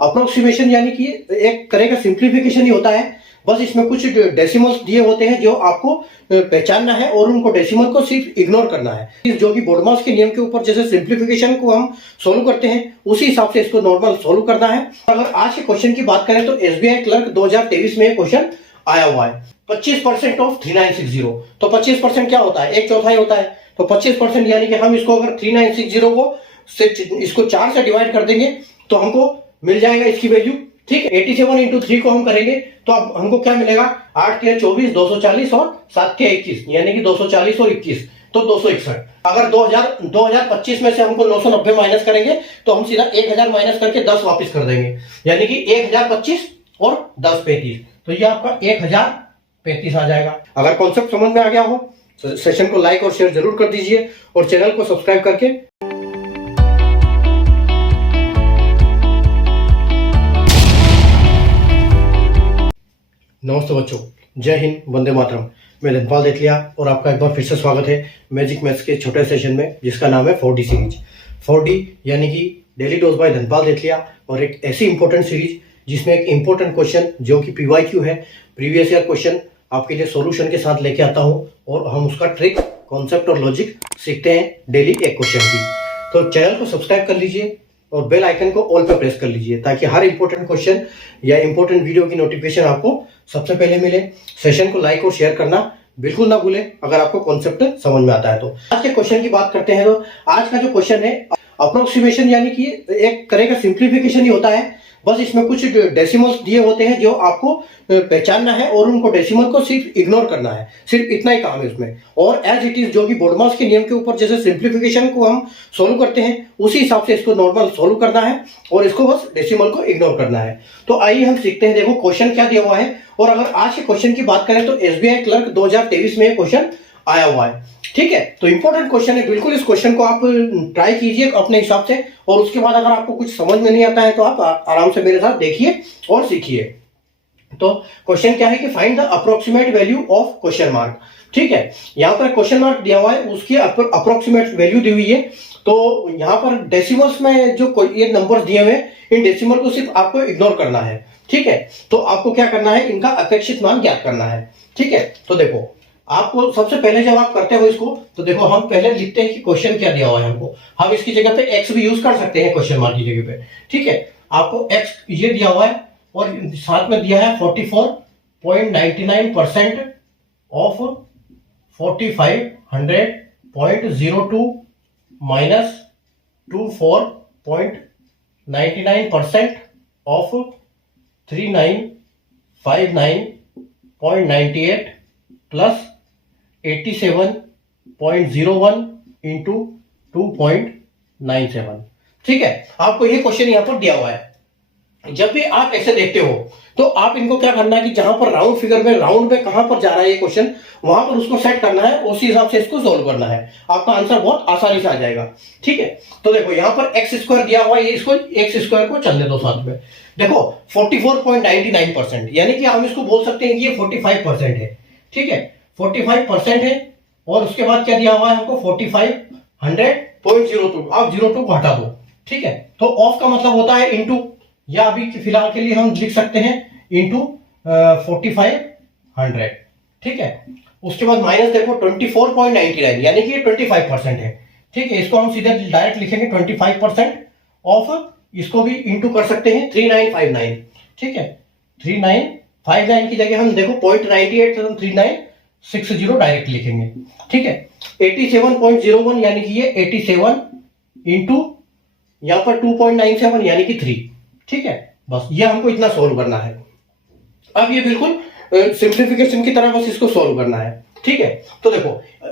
Approximation यानी कि एक तरह का सिंप्लीफिकेशन ही होता है। बस इसमें कुछ डेसिमल्स दिए होते हैं जो आपको पहचानना है और उनको डेसिमल को सिर्फ इग्नोर करना है। जो कि बोर्डमास के नियम के ऊपर जैसे सिंप्लीफिकेशन को हम सोल्व करते हैं उसी हिसाब से इसको नॉर्मल सोल्व करना है। अगर आज के क्वेश्चन की बात करें तो एसबीआई क्लर्क 2023 में क्वेश्चन आया हुआ है 25% ऑफ 3960। तो 25% क्या होता है? एक चौथाई होता है। तो 25% यानी कि हम इसको अगर 3960 को इसको 4 से डिवाइड कर देंगे तो हमको मिल जाएगा इसकी वैल्यू। ठीक है, 87 इंटू 3 को हम करेंगे तो अब हमको क्या मिलेगा? 8 के 24, 240 और 7 के 21 यानी कि 240 और 21 तो 261। अगर 2025 में से हमको 990 माइनस करेंगे तो हम सीधा 1000 माइनस करके 10 वापस कर देंगे यानी कि 1025 और 10 35 तो ये आपका 1035 आ जाएगा। अगर कॉन्सेप्ट समझ में आ गया हो तो सेशन को लाइक और शेयर जरूर कर दीजिए और चैनल को सब्सक्राइब करके नमस्ते बच्चों, जय हिंद, वंदे मातरम। मैं धनपाल देतलिया और आपका एक बार फिर से स्वागत है मैजिक मैथ्स के छोटे सेशन में जिसका नाम है 4D सीरीज। 4D यानी कि डेली डोज बाय धनपाल देतलिया और एक ऐसी इंपॉर्टेंट सीरीज जिसमें एक इंपॉर्टेंट क्वेश्चन जो कि PYQ है, प्रीवियस ईयर क्वेश्चन, आपके लिए सॉल्यूशन के साथ लेके आता हूँ और हम उसका ट्रिक, कॉन्सेप्ट और लॉजिक सीखते हैं डेली एक क्वेश्चन की। तो चैनल को सब्सक्राइब कर लीजिए और बेल आइकन को ऑल पे प्रेस कर लीजिए ताकि हर इंपॉर्टेंट क्वेश्चन या इंपॉर्टेंट वीडियो की नोटिफिकेशन आपको सबसे पहले मिले। सेशन को लाइक और शेयर करना बिल्कुल ना भूलें अगर आपको कॉन्सेप्ट समझ में आता है तो। आज के क्वेश्चन की बात करते हैं तो आज का जो क्वेश्चन है अप्रोक्सीमेशन यानी कि एक तरह का सिंप्लीफिकेशन ही होता है। बस इसमें कुछ डेसिमल्स दिए होते हैं जो आपको पहचानना है और उनको डेसिमल को सिर्फ इग्नोर करना है, सिर्फ इतना ही काम है उसमें। और एज इट इज जो कि बोर्डमास के नियम के ऊपर जैसे सिंप्लीफिकेशन को हम सोल्व करते हैं उसी हिसाब से इसको नॉर्मल सोल्व करना है और इसको बस डेसिमल को इग्नोर करना है। तो आइए हम सीखते हैं। देखो क्वेश्चन क्या दिया हुआ है और अगर आज के क्वेश्चन की बात करें तो एसबीआई क्लर्क 2023 में क्वेश्चन आया हुआ है। ठीक है, तो इंपॉर्टेंट क्वेश्चन है, बिल्कुल इस क्वेश्चन को आप ट्राई कीजिए अपने हिसाब से और उसके बाद अगर आपको कुछ समझ में नहीं आता है तो आप आराम से मेरे साथ देखिए और सीखिए। तो क्वेश्चन क्या है कि find the approximate value of question mark. ठीक है, यहाँ पर क्वेश्चन मार्क दिया हुआ है, उसकी अप्रोक्सीमेट वैल्यू दी हुई है। तो यहाँ पर डेसिमल्स में जो ये नंबर दिए हुए हैं इन डेसिमल को सिर्फ आपको इग्नोर करना है। ठीक है, तो आपको क्या करना है, इनका अपेक्षित मान ज्ञात करना है। ठीक है, तो देखो आपको सबसे पहले जब आप करते हो इसको तो देखो हम पहले लिखते हैं कि क्वेश्चन क्या दिया हुआ है हमको। हम इसकी जगह पे एक्स भी यूज कर सकते हैं क्वेश्चन मार्क की जगह पे। ठीक है, आपको एक्स ये दिया हुआ है और साथ में दिया है 44.99% of 4500.02 minus 24.99% of 3959.98 plus 87.01 into 2.97। ठीक है, आपको ये क्वेश्चन यहां पर दिया हुआ है। जब भी आप ऐसे देखते हो तो आप इनको क्या करना है कि जहां पर राउंड फिगर में राउंड में कहां पर जा रहा है ये क्वेश्चन वहां पर उसको सेट करना है, उसी हिसाब से इसको सोल्व करना है। आपका आंसर बहुत आसानी से आ जाएगा। ठीक है, तो देखो यहां पर एक्स स्क्वायर दिया हुआ है, ये इसको एक्स स्क्वायर को चलने दो साथ में। देखो 44.99% यानी कि हम इसको बोल सकते हैं कि ये 45% है। ठीक है, 45% है और उसके बाद क्या दिया हुआ है हमको 4500.02। आप 02 को हटा दो। ठीक है, तो ऑफ का मतलब होता है इंटू, या अभी फिलहाल के लिए हम लिख सकते हैं इंटू 4500। ठीक है, उसके बाद माइनस देखो 24.99 यानी कि 25% है। ठीक है, इसको हम सीधे डायरेक्ट लिखेंगे 25% ऑफ, इसको भी इंटू कर सकते हैं 3959। ठीक है, 3959 की जगह हम देखो 0.98 तो हम 3960 डायरेक्ट लिखेंगे। ठीक है, 87.01 यानी कि ये 87 इंटू यहां पर 2.97 यानी कि 3। ठीक है, बस ये हमको इतना सोल्व करना है। अब ये बिल्कुल सिंप्लीफिकेशन की तरह बस इसको सोल्व करना है। ठीक है, तो देखो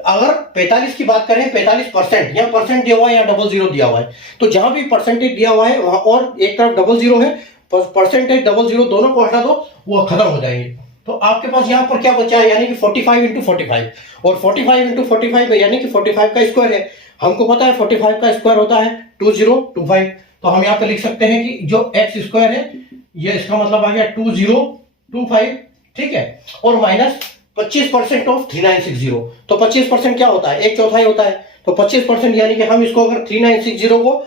अगर 45 की बात करें, 45% यहाँ परसेंट दिया हुआ है, यहाँ 00 दिया हुआ है, तो जहां भी परसेंटेज दिया हुआ है वहां और एक तरफ 00 है, परसेंटेज 00 दोनों को हटा दो, वो खत्म हो जाएंगे। तो आपके पास यहाँ पर क्या बचा है यानी कि 45 इंटू 45 और 45 इंटू 45 यानी कि 45 का स्क्वायर है। हमको पता है 45 का स्क्वायर होता है 2025। तो हम यहाँ पे लिख सकते हैं कि जो एक्स स्क्वायर है ये इसका मतलब आ गया 2025। ठीक है, और माइनस 25% ऑफ 3960। तो 25% क्या होता है? एक चौथाई होता है। तो 25% यानी कि हम इसको अगर 3960 को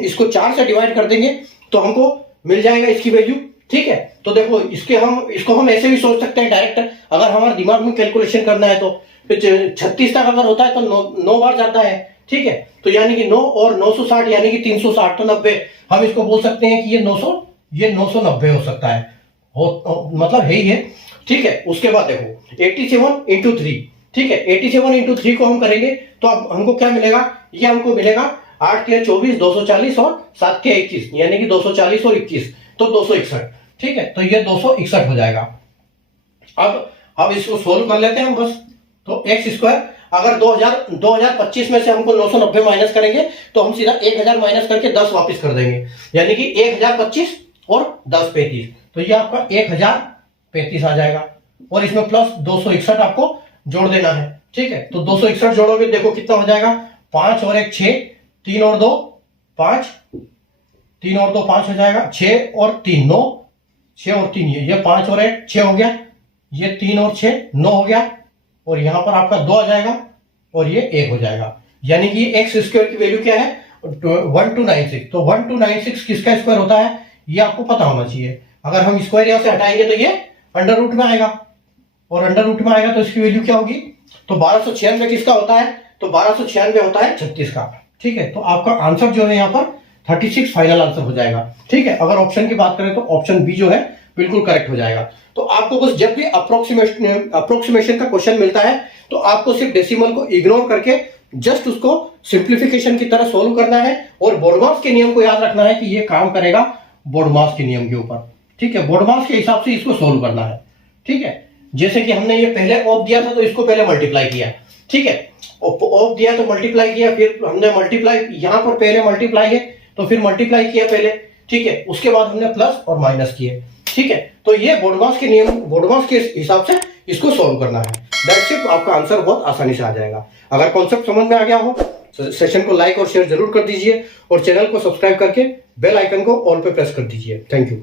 इसको 4 से डिवाइड कर देंगे तो हमको मिल जाएगा इसकी वैल्यू। ठीक है, तो देखो इसको हम ऐसे भी सोच सकते हैं डायरेक्ट, अगर हमारे दिमाग में कैलकुलेशन करना है तो 36 तक अगर होता है तो 9 बार जाता है। ठीक है, तो यानी कि 9 और 960 यानी कि 360, तो 90 हम इसको बोल सकते हैं कि ये 990 हो सकता है, मतलब है ही है। ठीक है, उसके बाद देखो 87 इंटू 3। ठीक है, 87 इंटू 3 को हम करेंगे तो अब हमको क्या मिलेगा, ये हमको मिलेगा 8 के 24, 240 और 7 के 21, यानी कि 240 और 21 तो 261। ठीक है, तो ये 261 हो जाएगा। अब इसको सोल्व कर लेते हैं हम बस। तो एक्स स्क्वायर अगर 2025 में से हमको 990 माइनस करेंगे तो हम सीधा 1000 माइनस करके 10 वापस कर देंगे, यानी कि 1025 और 10 35, तो ये आपका 1035 आ जाएगा। और इसमें प्लस 261 आपको जोड़ देना है। ठीक है, तो 261 जोड़ोगे देखो कितना हो जाएगा, 5 और 1 6, 3 और 2 5, 3 और 2 5 हो जाएगा, 6 और 3 9, 6 और 3 ये 5 और 1 6 हो गया, ये 3 और 6 9 हो गया, और यहां पर आपका 2 आ जाएगा और ये 1 हो जाएगा। यानी कि एक्स स्क्वायर की वैल्यू क्या है, 1296। तो 1296 किसका स्क्वायर होता है ये आपको पता होना चाहिए। अगर हम स्क्वायर यहां से हटाएंगे तो ये अंडर रूट में आएगा, और अंडर रूट में आएगा तो इसकी वैल्यू क्या होगी, तो 1296 किसका होता है, तो 1296 होता है 36 का। ठीक है, तो आपका आंसर जो है यहाँ पर 36 फाइनल आंसर हो जाएगा। ठीक है, अगर ऑप्शन की बात करें तो ऑप्शन बी जो है बिल्कुल करेक्ट हो जाएगा। तो आपको बस जब भी अप्रोक्सीमेशन का क्वेश्चन मिलता है तो आपको सिर्फ डेसिमल को इग्नोर करके जस्ट उसको सिंप्लीफिकेशन की तरह सोल्व करना है, और बोर्डमास के नियम को याद रखना है कि ये काम करेगा बोर्डमास के नियम के ऊपर। ठीक है, बोर्डमास के हिसाब से इसको सोल्व करना है। ठीक है, जैसे कि हमने ये पहले ऑफ दिया था तो इसको पहले मल्टीप्लाई किया। ठीक है, ऑफ दिया तो मल्टीप्लाई किया, फिर हमने मल्टीप्लाई यहां पर पहले मल्टीप्लाई है तो फिर मल्टीप्लाई किया पहले। ठीक है, उसके बाद हमने प्लस और माइनस किए। ठीक है, तो ये बोर्डमास के नियम, बोर्डमास के हिसाब से इसको सॉल्व करना है। दैट्स इट, आपका आंसर बहुत आसानी से आ जाएगा। अगर कॉन्सेप्ट समझ में आ गया हो तो सेशन को लाइक और शेयर जरूर कर दीजिए, और चैनल को सब्सक्राइब करके बेल आइकन को ऑल पे प्रेस कर दीजिए। Thank you.